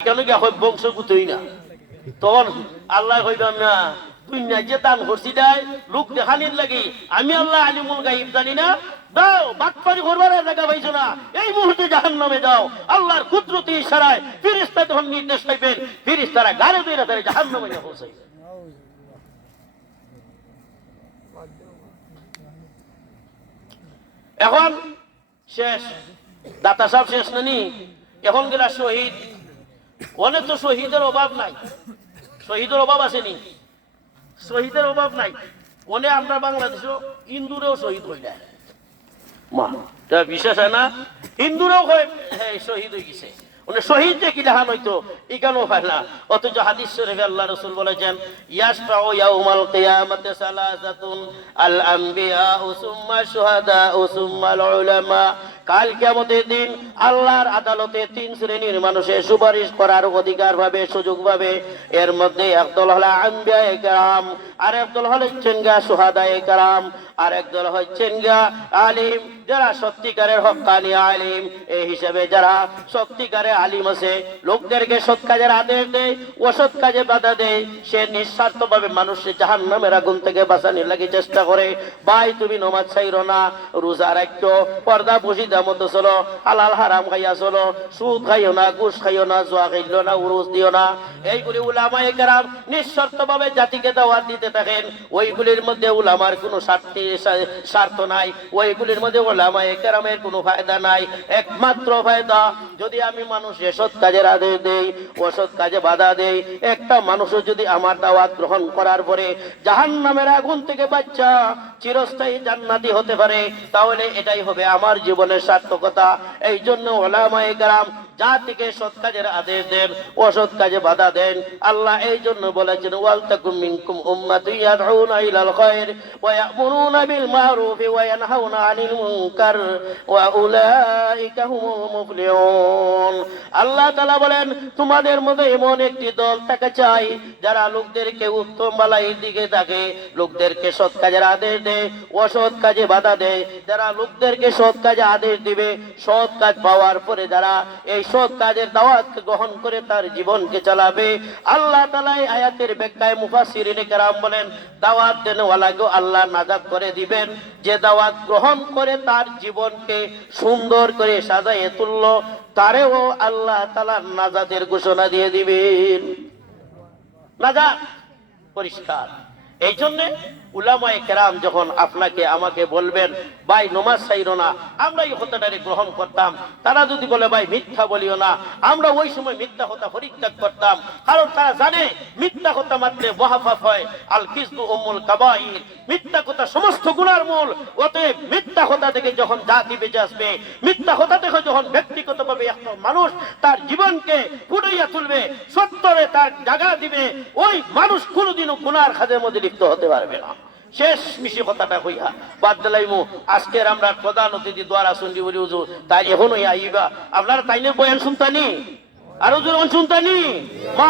কেন কি হয় বংশগতই না তখন আল্লাহ কইবাম না তুই না যে দান করছি দেয় লোক দেখানির লাগি আমি আল্লাহ আলিমুল গাইব জানি না দাও বাটপারি করবার জায়গা পাইছো না এই মুহূর্তে জাহান্নামে যাও আল্লাহর কুদরতি ইশারায় ফেরেশতা তখন নির্দেশ পাইবেন ফেরেশতারা গাড়ি দিয়ে তারা জাহান্নামে নিয়ে পৌঁছায়। এখন শেষ দাতা সাহেব শেষ নানি এখন গেলা শহীদ অনেক তো শহীদের অভাব নাই শহীদের অভাব আসেনি শহীদের অভাব নাই অনেক আমরা বাংলাদেশও হিন্দুরেও শহীদ হয়ে যায় মা বিশেষ হয় না হিন্দুরাও শহীদ হয়ে গেছে মানে শহীদ যে কি দেখান হইতো এখানেও হয় না অথচ হাদিস শরীফে আল্লাহ রাসূল বলেছেন ইয়াশফাউ ইয়াউমাল কিয়ামাতি সালাসাতুন আল আমবিয়া সুম্মা শুহাদা সুম্মা আল উলামা কাল কিয়ামতের দিন আল্লাহর আদালতে তিন শ্রেণীর মানুষের সুপারিশ করার অধিকার পাবে সুযোগ পাবে এর মধ্যে একদল হলো আম্বিয়ায়ে কেরাম আর একদল হলো শুহাদায়ে কেরাম আর একদল হচ্ছেন আলিম যারা সত্যিকারের হক্কানি আলিম এই হিসেবে যারা সত্যিকারের আলিম আছে লোকদেরকে সৎ কাজের আদেশ দেয় অসৎ কাজে বাধা দেয় সে নিঃস্বার্থভাবে মানুষকে জাহান্নামের আগুন থেকে বাঁচানোর লাগি চেষ্টা করে ভাই তুমি নামাজ ছাইরো না রোজা রাখো পর্দা পশিদা মতো চলো হালাল হারাম খাইয়া চলো সুদ খাইও না ঘুষ খাইও না জুয়া খাইলো না উরুস দিও না এইগুলি উলামায়ে কেরাম নিঃস্বার্থভাবে জাতিকে দাওয়াত দিতে থাকেন ওইগুলির মধ্যে উলামার কোনো স্বার্থ নাই ওইগুলির মধ্যে উলামায়ে কেরামের কোনো ফায়দা নাই একমাত্র ফায়দা যদি আমি মানুষের সৎ কাজের আদেশ দেই অসৎ কাজে বাধা দেই একটা মানুষও যদি আমার দাওয়াত গ্রহণ করার পরে জাহান্নামের আগুন থেকে বাঁচা চিরস্থায়ী জান্নাতি হতে পারে তাহলে এটাই হবে আমার জীবনের সার্থকতা এই জন্য উলামায়ে কেরাম জাতিকে সৎ কাজের আদেশ দেন অসৎ কাজে বাধা দেন আল্লাহ এই জন্য বলেছেন ওয়াল তাকুম মিনকুম উম্মাতুন ইয়াদউনা ইলাল খায়র ওয়া ইয়ামুরুনা বিল মারুফি ওয়া ইয়ানহাউনা আনিল মুনকার ওয়া উলাইকা হুমুল মুফলিহুন আল্লাহ তাআলা বলেন তোমাদের মধ্যে এমন একটি দল থাকা চাই যারা লোকদেরকে উত্তম বালাইয়ের দিকে ডাকে লোকদেরকে সৎ কাজের আদেশ দেয় অসৎ কাজে বাধা দেয় যারা লোকদেরকে সৎ কাজে আদেশ দিবে সৎ কাজ পাওয়ার পরে যারা এই সৎ কাজের দাওয়াত গ্রহণ করে তার জীবনকে চালাবে আল্লাহ তাআলা এই আয়াতের ব্যাখ্যায় মুফাসসিরিনে কেরাম বলেন দাওয়াত দেনওয়ালাকে আল্লাহ নাজাত করে দিবেন যে দাওয়াত গ্রহণ করে তার জীবনকে সুন্দর করে সাজায়ে তুললো তারেও আল্লাহ তাআলা নাজাতের ঘোষণা দিয়ে দিবেন নাজাত পরিষ্কার এই জন্য উলামায়ে কেরাম যখন আপনাকে আমাকে বলবেন ভাই নামাজ ছাইরো না আমরা এই কথাটারে গ্রহণ করতাম তারা যদি বলে ভাই মিথ্যা বলিও না আমরা ওই সময় মিথ্যা কথা পরিত্যাগ করতাম কারণ তারা জানে মিথ্যা কথা মাত্রে মহাপাপ হয় আল কিযবু উম্মুল কাবাইর মিথ্যা কথা সমস্ত গুনার মূল অতএব মিথ্যা কথা থেকে যখন জাতি বেঁচে আসবে মিথ্যা কথা থেকে যখন ব্যক্তিগতভাবে একটা মানুষ তার জীবনকে ফুটাইয়া তুলবে সত্যরে তার জায়গা দিবে ওই মানুষ কোনোদিনও গুনার কাজের মধ্যে লিপ্ত হতে পারবে না শেষ মিশি কথাটা হইয়া বাদ দিলাইমু আজকের আমরা প্রধান অতিথি দ্বারা শুনছি বলি হুজুর তাই এখনো আইবা আপনারা তাইলে বয়ান শুনতানি আর হুজুর শুনতানি মা